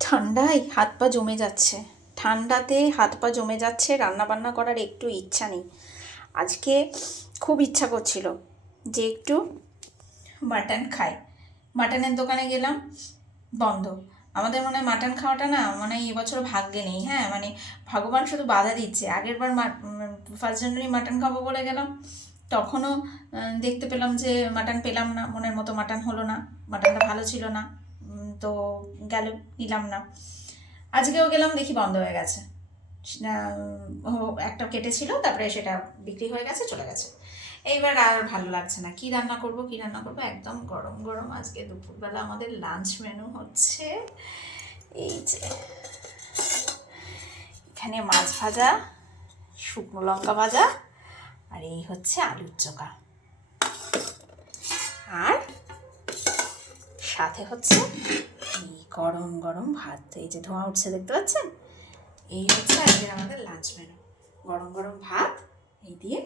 ঠান্ডায় হাত পা জমে যাচ্ছে, ঠান্ডাতে হাত পা জমে যাচ্ছে, রান্না বান্না করার একটু ইচ্ছা নেই। আজকে খুব ইচ্ছা করছিল যে একটু মাটন খাই। মাটনের দোকানে গেলাম, বন্ধ। আমাদের মনে হয় মাটন খাওয়াটা না মানে এবছর ভাগ্যে নেই। হ্যাঁ, মানে ভগবান শুধু বাধা দিচ্ছে। আগের বার 1 জানুয়ারি মাটন খাবো বলে গেলাম, তখনও দেখতে পেলাম যে মাটন পেলাম না, মনের মতো মাটন হলো না, মাটনটা ভালো ছিল না। তো গেল, নিলাম না। আজকেও গেলাম, দেখি বন্ধ হয়ে গেছে। একটা কেটেছিল, তারপরে সেটা বিক্রি হয়ে গেছে, চলে গেছে। এইবার আর ভালো লাগছে না, কি রান্না করব কি রান্না করব। একদম গরম গরম আজকে দুপুরবেলা আমাদের লাঞ্চ মেনু হচ্ছে এই যে, এখানে মাছ ভাজা, শুকনো লঙ্কা ভাজা, আর এই হচ্ছে আলুর চোখা, আর সাথে হচ্ছে এই গরম গরম ভাত। এই যে ধোঁয়া উঠছে, দেখতে পাচ্ছেন? এই হচ্ছে আজকের আমাদের লাঞ্চ মেনু। গরম গরম ভাত এই দিয়ে